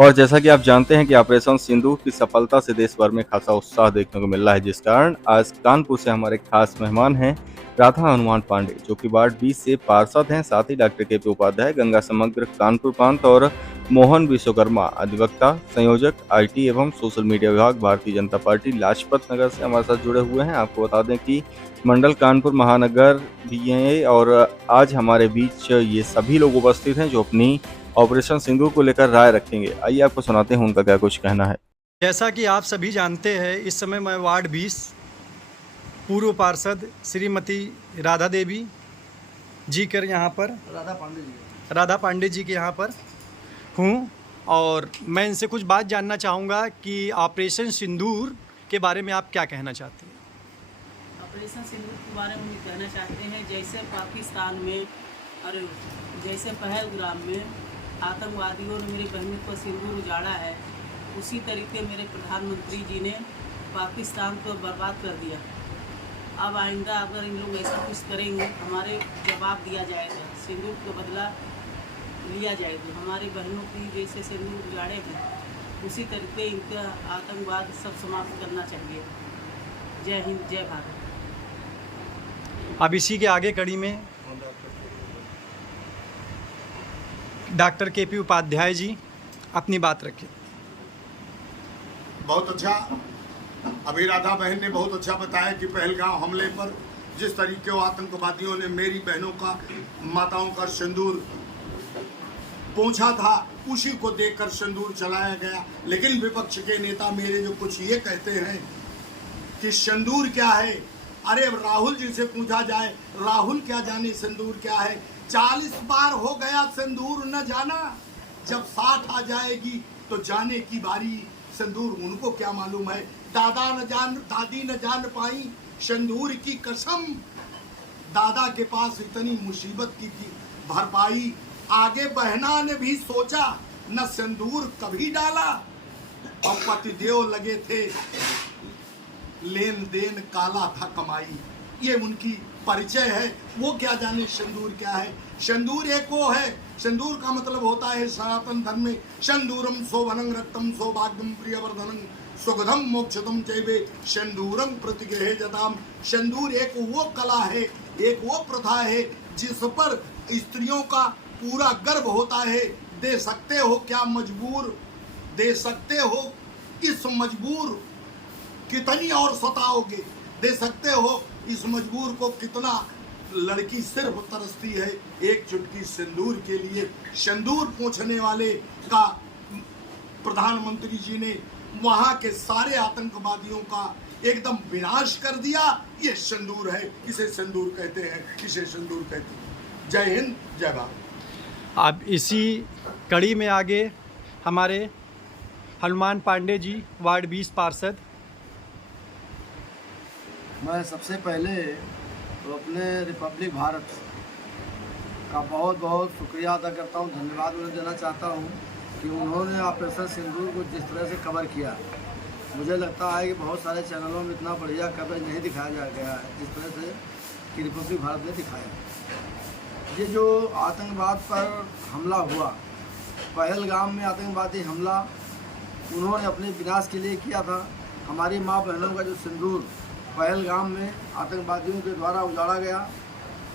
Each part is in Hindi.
और जैसा कि आप जानते हैं कि ऑपरेशन सिंदूर की सफलता से देश भर में खासा उत्साह देखने को मिल रहा है, जिस कारण आज कानपुर से हमारे खास मेहमान हैं राधा हनुमान पांडे, जो कि वार्ड 20 से पार्षद हैं। साथ ही डॉक्टर के पी उपाध्याय, गंगा समग्र कानपुर प्रांत और मोहन विश्वकर्मा, अधिवक्ता, संयोजक, आईटी एवं सोशल मीडिया विभाग, भारतीय जनता पार्टी, लाजपत नगर से हमारे साथ जुड़े हुए हैं। आपको बता दें कि मंडल कानपुर महानगर भी हैं और आज हमारे बीच ये सभी लोग उपस्थित हैं जो अपनी ऑपरेशन सिंदूर को लेकर राय रखेंगे। आइए आपको सुनाते हैं उनका क्या कुछ कहना है। जैसा कि आप सभी जानते हैं, इस समय मैं वार्ड 20 पूर्व पार्षद श्रीमती राधा देवी जी कर यहाँ पर राधा पांडे जी के यहाँ पर हूँ और मैं इनसे कुछ बात जानना चाहूँगा कि ऑपरेशन सिंदूर के बारे में आप क्या कहना चाहते हैं। ऑपरेशन सिंदूर के बारे में कहना चाहते हैं, जैसे पाकिस्तान में और जैसे पहलगाम में आतंकवादियों ने मेरी बहन को सिंदूर उजाड़ा है, उसी तरीके मेरे प्रधानमंत्री जी ने पाकिस्तान को बर्बाद कर दिया। अब आइंदा अगर इन लोग ऐसा कुछ करेंगे, हमारे जवाब दिया जाएगा, सिंदूर का बदला लिया जाएगा। हमारी बहनों की जैसे सिंदूर उजाड़े हैं, उसी तरीके इनका आतंकवाद सब समाप्त करना चाहिए। जय हिंद, जय भारत। अब इसी के आगे कड़ी में डॉक्टर के पी उपाध्याय जी अपनी बात रखें। बहुत अच्छा, अभी राधा बहन ने बहुत अच्छा बताया कि पहलगाम हमले पर जिस तरीके आतंकवादियों ने मेरी बहनों का, माताओं का सिंदूर पहुंचा था, उसी को देखकर सिंदूर चलाया गया। लेकिन विपक्ष के नेता मेरे जो कुछ ये कहते हैं कि सिंदूर क्या है, अरे राहुल जी से पूछा जाए, राहुल क्या जाने सिंदूर क्या है। 40 बार हो गया सिंदूर न जाना, जब 60 आ जाएगी तो जाने की बारी। सिंदूर उनको क्या मालूम है, दादी न जान पाई सिंदूर की कसम। दादा के पास इतनी मुसीबत की थी भरपाई, आगे बहना ने भी सोचा न सिंदूर कभी डाला। और पतिदेव लगे थे, लेन देन काला था कमाई। ये उनकी परिचय है। वो क्या जाने सिंदूर क्या है। सिंदूर एक वो है, सिंदूर का मतलब होता है सनातन धर्म में सिंदूरम शोभनं रक्तम सौभाग्यम प्रियवर्धनं सुगधम मोक्षदम चैवे सिंदूरम प्रतिग्रहे जताम। सिंदूर एक वो कला है, एक वो प्रथा है जिस पर स्त्रियों का पूरा गर्व होता है। दे सकते हो क्या मजबूर, दे सकते हो इस मजबूर कितनी और सताओगे, दे सकते हो इस मजबूर को कितना। लड़की सिर्फ तरसती है एक चुटकी सिंदूर के लिए। सिंदूर पोंछने वाले का प्रधानमंत्री जी ने वहां के सारे आतंकवादियों का एकदम विनाश कर दिया। ये सिंदूर है, इसे सिंदूर कहते हैं, इसे सिंदूर कहते हैं। जय हिंद, जय भारत। अब इसी कड़ी में आगे हमारे हनुमान पांडे जी, वार्ड 20 पार्षद। मैं सबसे पहले तो अपने रिपब्लिक भारत का बहुत बहुत शुक्रिया अदा करता हूँ, धन्यवाद उन्हें देना चाहता हूँ कि उन्होंने ऑपरेशन सिंदूर को जिस तरह से कवर किया। मुझे लगता है कि बहुत सारे चैनलों में इतना बढ़िया कवरेज नहीं दिखाया गया है जिस तरह से कि रिपब्लिक भारत ने दिखाया। ये जो आतंकवाद पर हमला हुआ, पहलगाम में आतंकवादी हमला उन्होंने अपने विनाश के लिए किया था। हमारी माँ बहनों का जो सिंदूर पहलगाम में आतंकवादियों के द्वारा उजाड़ा गया,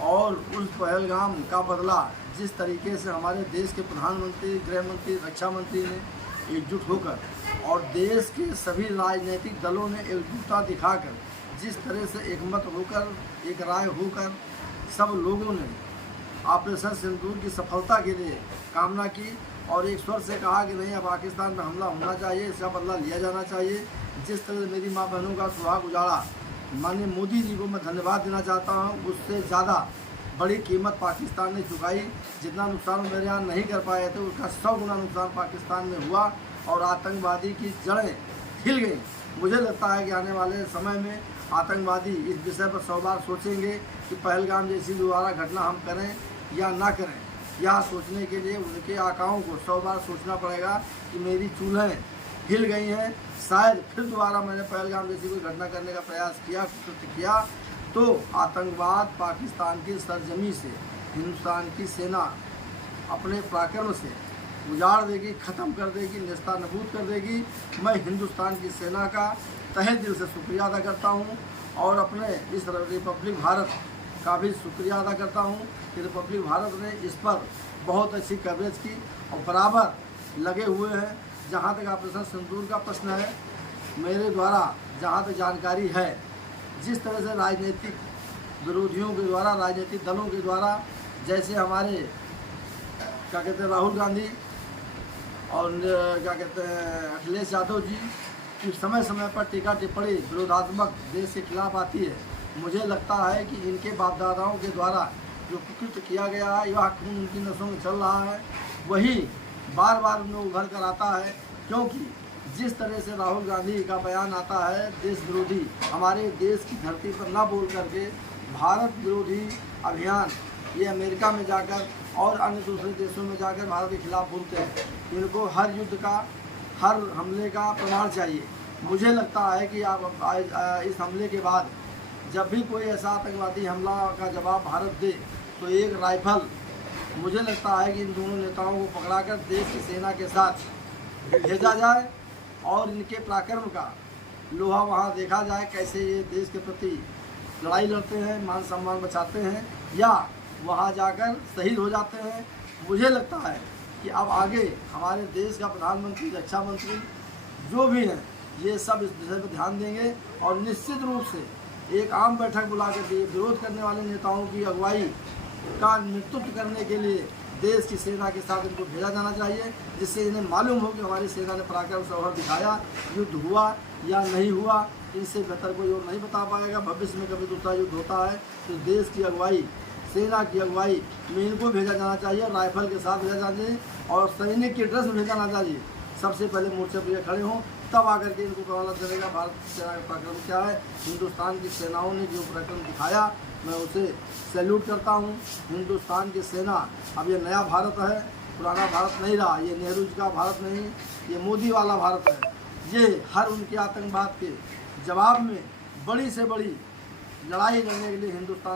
और उस पहलगाम का बदला जिस तरीके से हमारे देश के प्रधानमंत्री, गृह मंत्री, रक्षा मंत्री ने एकजुट होकर और देश के सभी राजनीतिक दलों ने एकजुटता दिखाकर जिस तरह से एकमत होकर, एक राय होकर सब लोगों ने ऑपरेशन सिंदूर की सफलता के लिए कामना की और एक स्वर से कहा कि नहीं, अब पाकिस्तान में हमला होना चाहिए, इसका बदला लिया जाना चाहिए। जिस तरह से मेरी माँ बहनों का सुहाग उजाड़ा, माननीय मोदी जी को मैं धन्यवाद देना चाहता हूँ। उससे ज़्यादा बड़ी कीमत पाकिस्तान ने चुकाई। जितना नुकसान मेरे यहाँ नहीं कर पाए थे, उसका 100 गुना नुकसान पाकिस्तान में हुआ और आतंकवादी की जड़ें हिल गई। मुझे लगता है कि आने वाले समय में आतंकवादी इस विषय पर 100 बार सोचेंगे कि पहलगाम जैसी दोबारा घटना हम करें या ना करें। यह सोचने के लिए उनके आकाओं को 100 बार सोचना पड़ेगा कि मेरी चूल्हें हिल गई हैं, शायद फिर दोबारा मैंने पहलगाम जैसी कोई घटना करने का प्रयास किया तो आतंकवाद पाकिस्तान की सरजमी से हिंदुस्तान की सेना अपने पराक्रम से उजाड़ देगी, ख़त्म कर देगी, नेस्तानाबूद कर देगी। मैं हिंदुस्तान की सेना का तहे दिल से शुक्रिया अदा करता हूँ और अपने इस रिपब्लिक भारत का भी शुक्रिया अदा करता हूँ कि रिपब्लिक भारत ने इस पर बहुत अच्छी कवरेज की और बराबर लगे हुए हैं। जहाँ तक ऑपरेशन सिंदूर का प्रश्न है, मेरे द्वारा जहाँ तक जानकारी है, जिस तरह से राजनीतिक विरोधियों के द्वारा, राजनीतिक दलों के द्वारा, जैसे हमारे क्या कहते हैं राहुल गांधी और क्या कहते हैं अखिलेश यादव जी की समय समय पर टीका टिप्पणी विरोधात्मक देश के खिलाफ आती है, मुझे लगता है कि इनके बाप दादाओं के द्वारा जो कुकृत्य किया गया है, यह खून उनकी नसों में चल रहा है, वही बार बार उन्हें उभर कर आता है। क्योंकि जिस तरह से राहुल गांधी का बयान आता है देश विरोधी, हमारे देश की धरती पर ना बोल करके भारत विरोधी अभियान ये अमेरिका में जाकर और अन्य दूसरे देशों में जाकर भारत के खिलाफ बोलते हैं। इनको हर युद्ध का, हर हमले का प्रमाण चाहिए। मुझे लगता है कि आप इस हमले के बाद जब भी कोई ऐसा आतंकवादी हमला का जवाब भारत दे तो एक राइफल, मुझे लगता है कि इन दोनों नेताओं को पकड़ाकर देश की सेना के साथ भेजा जाए और इनके पराक्रम का लोहा वहाँ देखा जाए, कैसे ये देश के प्रति लड़ाई लड़ते हैं, मान सम्मान बचाते हैं या वहाँ जाकर शहीद हो जाते हैं। मुझे लगता है कि अब आगे हमारे देश का प्रधानमंत्री, रक्षा मंत्री जो भी हैं, ये सब इस विषय पर ध्यान देंगे और निश्चित रूप से एक आम बैठक बुला कर विरोध करने वाले नेताओं की अगुवाई का नेतृत्व करने के लिए देश की सेना के साथ इनको भेजा जाना चाहिए, जिससे इन्हें मालूम हो कि हमारी सेना ने पराक्रम सौहर दिखाया, युद्ध हुआ या नहीं हुआ, इनसे बेहतर कोई और नहीं बता पाएगा। भविष्य में कभी दूसरा युद्ध होता है तो देश की अगुवाई, सेना की अगुवाई में इनको भेजा जाना चाहिए, राइफल के साथ भेजा जाना चाहिए और सैनिक के ड्रेस में भेजा जाना चाहिए। सबसे पहले मोर्चे पर खड़े हों, तब आकर के इनको पता चलेगा भारत सेना का पराक्रम क्या है। हिंदुस्तान की सेनाओं ने जो पराक्रम दिखाया, मैं उसे सैल्यूट करता हूँ। हिंदुस्तान की सेना, अब ये नया भारत है, पुराना भारत नहीं रहा, ये नेहरू जी का भारत नहीं, ये मोदी वाला भारत है। ये हर उनके आतंकवाद के जवाब में बड़ी से बड़ी लड़ाई लड़ने के लिए हिंदुस्तान